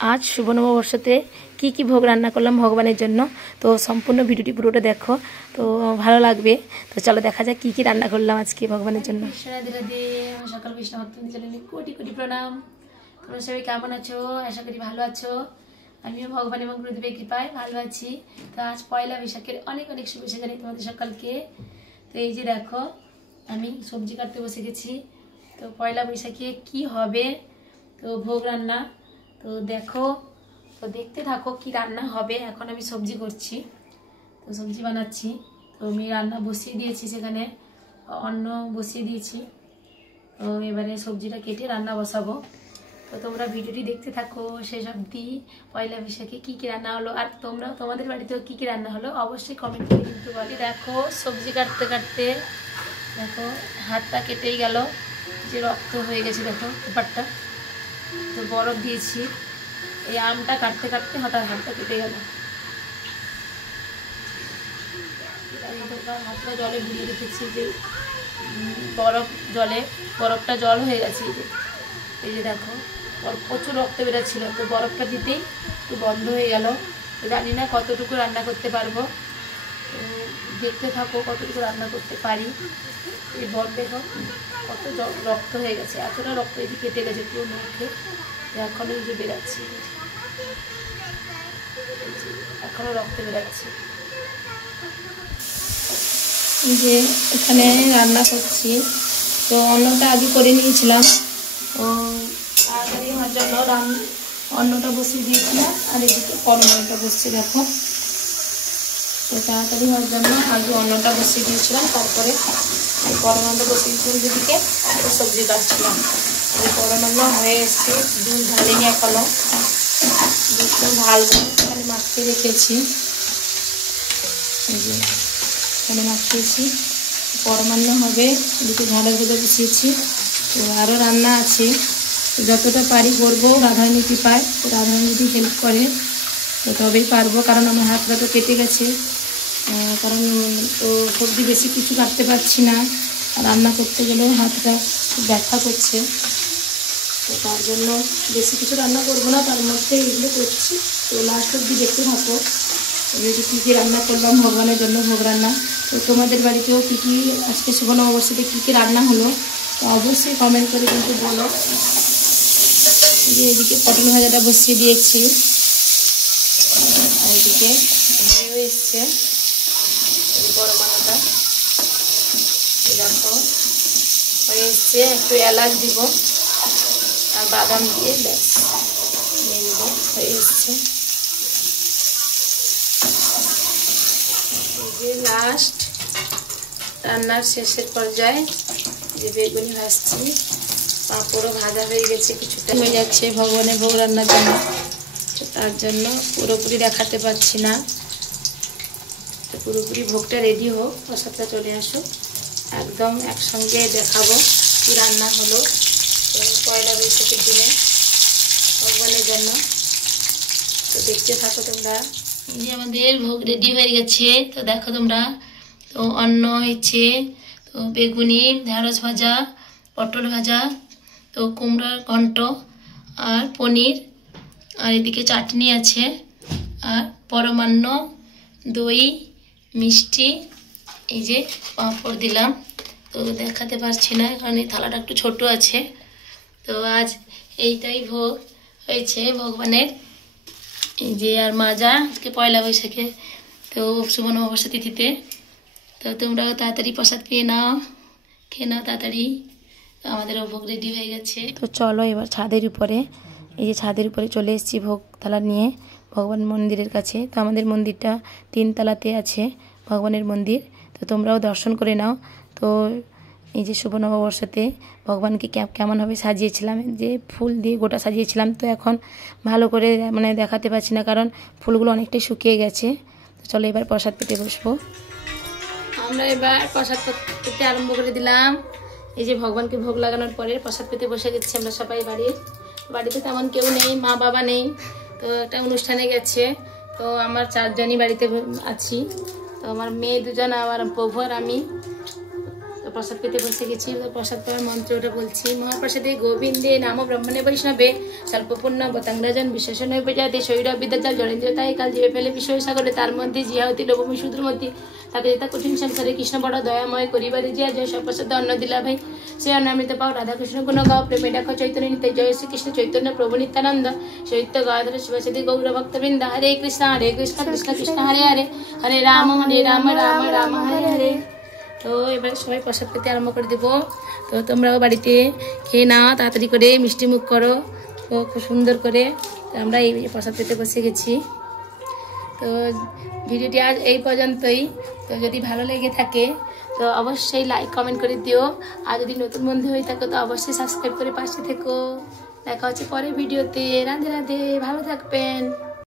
आज शुभ नवबर्षते की भोग रान्ना करलाम भगवानेर जन्य। तो सम्पूर्ण भिडियोटी पुरोटा देखो तो भालो लागबे। तो चलो देखा जाक की रान्ना करलाम आज के भगवानेर जन्य। सकाल कृष्ण भक्त चैनेले कोटि कोटि प्रणाम। তোমরা সবাই কেমন আছো? আশা করি ভালো আছো। আমিও ভগবান এবং গুরুদেবের কৃপায় ভালো আছি। তো আজ পয়লা বৈশাখের অনেক অনেক শুভেচ্ছা জানাই তোমাদের সকলকে। তো এই যে দেখো আমি সবজি কাটতে বসে গেছি। তো পয়লা বৈশাখে কি হবে তো ভোগ রান্না তো দেখো তো দেখতে থাকো কি রান্না হবে। এখন আমি সবজি করছি তো সবজি বানাচ্ছি। তো আমি রান্না বসিয়ে দিয়েছি, সেখানে অন্ন বসিয়ে দিয়েছি। তো এবারে সবজিটা কেটে রান্না বসাবো। তো তোমরা ভিডিওটি দেখতে থাকো শেষ অবধি। পয়লা বৈশাখে কি রান্না হলো আর তোমরা তোমাদের বাড়িতেও কি রান্না হলো অবশ্যই কমেন্ট করে কিন্তু বলি। দেখো সবজি কাটতে কাটতে দেখো হাতটা কেটেই গেল, যে রক্ত হয়ে গেছে দেখো পেপারটা। তো বরফ দিয়েছি, এই আমটা কাটতে কাটতে হঠাৎ হাতটা কেটে গেল। হাতটা জলে বুড়িয়ে রেখেছি, যে বরফটা জল হয়ে গেছে। এই যে দেখো প্রচুর রক্ত বেরোচ্ছিল, তো বরফটা দিতেই একটু বন্ধ হয়ে গেল। তো জানি না কতটুকু রান্না করতে পারবো, তো দেখতে থাকো কতটুকু রান্না করতে পারি। এই বরফ দেখো কত রক্ত হয়ে গেছে, এতটা রক্ত এই যে কেটে গেছে পুরো মুখে। এখনো এই যে বেরাচ্ছি, এখনো রক্ত বেরাচ্ছে। যে এখানে রান্না করছি, তো অন্নটা আগে করে নিয়েছিলাম। তো তাড়াতাড়ি হওয়ার জন্য অন্নটা বসিয়ে দিয়েছিলাম, আর এদিকে পরমাণটা বসছে দেখো। তো তাড়াতাড়ি হওয়ার জন্য আগে অন্নটা বসিয়ে দিয়েছিলাম, তারপরে পরমাণটা বসিয়ে দিয়েছিলাম যেদিকে সবজি কাটছিলাম। পরমান্ন হয়ে এসছে, দুধ ঢালিনি এখনো, দুধটা ঢালবো। এখানে মাখিয়ে রেখেছি, এই যে এখানে মাখিয়েছি। পরমান্ন হবে, এদিকে ঝাড়া ভেজে বসিয়েছি। তো আরও রান্না আছে, যতটা পারি করবো রাধারানী কৃপায়। রাধারানী যদি হেল্প করে তো তবেই পারবো, কারণ আমার হাতটা তো কেটে গেছে। কারণ তো সবজি বেশি কিছু কাটতে পারছি না, রান্না করতে গেলে হাতটা ব্যথা করছে। তো তার জন্য বেশি কিছু রান্না করবো না, তার মধ্যে এগুলো করছি। তো লাস্ট অবধি দেখতে থাকো যদি কী রান্না করলাম ভগবানের জন্য ভোগ রান্না। তো তোমাদের বাড়িতেও কী আজকে শুভ নববর্ষতে কী রান্না হলো তো অবশ্যই কমেন্ট করে কিন্তু বলো। যে এদিকে পটল ভাজাটা বসিয়ে দিয়েছি, আর এদিকে হয়ে এসছে বড় মালাটা দেখো হয়ে এসছে। একটু এলাচ দিব আর বাদাম দিয়ে ব্যাস নিয়ে নেব, হয়ে এসছে। এই যে লাস্ট রান্নার শেষের পর্যায়ে যে বেগুনি ভাজছি, পাঁপড়ও ভাজা হয়ে গেছে, কিছুটা হয়ে যাচ্ছে ভগবানের ভোগ রান্নার জন্য। তার জন্য পুরোপুরি দেখাতে পারছি না, তো পুরোপুরি ভোগটা রেডি হোক, প্রসাদটা চলে আসুক, একদম একসঙ্গে দেখাবো কি রান্না হলো পয়লা বৈশাখের দিনে ভগবানের জন্য। তো দেখতে থাকো তোমরা। এই যে আমাদের ভোগ রেডি হয়ে গেছে, তো দেখো তোমরা। তো অন্ন হয়েছে, তো বেগুনি, ঢেঁড়স ভাজা, পটল ভাজা, তো কুমড়ার ঘন্ট আর পনির, আর এদিকে চাটনি আছে, আর পরমান্ন, দই, মিষ্টি, এই যে পাঁপড় দিলাম। তো দেখাতে পারছি না কারণ এই থালাটা একটু ছোট আছে। তো আজ এইটাই ভোগ হয়েছে ভগবানের। এই যে আর মাজা আজকে পয়লা বৈশাখে, তো শুভ নববর্ষ তিথিতে। তো তোমরাও তাড়াতাড়ি প্রসাদ খেয়ে নাও তাড়াতাড়ি। আমাদেরও ভোগ রেডি হয়ে গেছে। তো চলো এবার ছাদের উপরে, এই যে ছাদের উপরে চলে এসেছি ভোগ থালা নিয়ে ভগবান মন্দিরের কাছে। তো আমাদের মন্দিরটা 3 তলাতে আছে ভগবানের মন্দির, তো তোমরাও দর্শন করে নাও। তো এই যে শুভ নববর্ষতে ভগবানকে কেমনভাবে সাজিয়েছিলাম, যে ফুল দিয়ে গোটা সাজিয়েছিলাম। তো এখন ভালো করে মানে দেখাতে পারছি না, কারণ ফুলগুলো অনেকটাই শুকিয়ে গেছে। তো চলো এবার প্রসাদ পেতে বসবো। আমরা এবার প্রসাদ পেতে আরম্ভ করে দিলাম। এই যে ভগবানকে ভোগ লাগানোর পরে প্রসাদ পেতে বসে গেছি আমরা সবাই। বাড়িতে তেমন কেউ নেই, মা বাবা নেই, তো একটা অনুষ্ঠানে গেছে। তো আমার 4 জনই বাড়িতে আছি। তো আমার মেয়ে 2জন, আমার প্রভু আর আমি। তো প্রসাদ পেতে বসে গেছি। প্রসাদ পাওয়ার মন্ত্রটা বলছি। মহাপ্রসাদে গোবিন্দে নাম ব্রহ্মণে বৈষ্ণবে স্বল্পপূর্ণ বতাঙ্গরাজন বিশেষণ উপজাতি শৈর বিদ্যাচার জলেন্দ্রতায় কাল জীবে ফেলে বিষয় সাগরে তার মধ্যে জিয়াহতি লোভমি সূত্র মধ্যে তাকে যেটা কঠিন সংসারে কৃষ্ণ বড় দয়াময় করিবারে জিয়া জয় সপ্রসাদ অন্ন দিলা ভাই সে অন্নামৃত পাও রাধাকৃষ্ণ গুণ গাও প্রেমে ডাক চৈতন্য নিত্য জয় শ্রীকৃষ্ণ চৈতন্য প্রভু নিত্যানন্দ চৈত্য গাধর শিবসদী গৌর ভক্তবৃন্দ হরে কৃষ্ণ কৃষ্ণ কৃষ্ণ হরে হরে হরে রাম রাম রাম হরে হরে। তো এবার সবাই প্রসাদ পেতে আরম্ভ করে দেবো। তো তোমরাও বাড়িতে খেয়ে নাও, তাড়াতাড়ি করে মিষ্টি মুখ করো। তো খুব সুন্দর করে আমরা এই প্রসাদ পেতে বসে গেছি। তো ভিডিওটি আজ এই পর্যন্তই। তো যদি ভালো লেগে থাকে তো অবশ্যই লাইক কমেন্ট করে দিও। আর যদি নতুন বন্ধু হয়ে থাকো তো অবশ্যই সাবস্ক্রাইব করে পাশে থেকো। দেখা হচ্ছে পরের ভিডিওতে। রাধে রাধে, ভালো থাকবেন।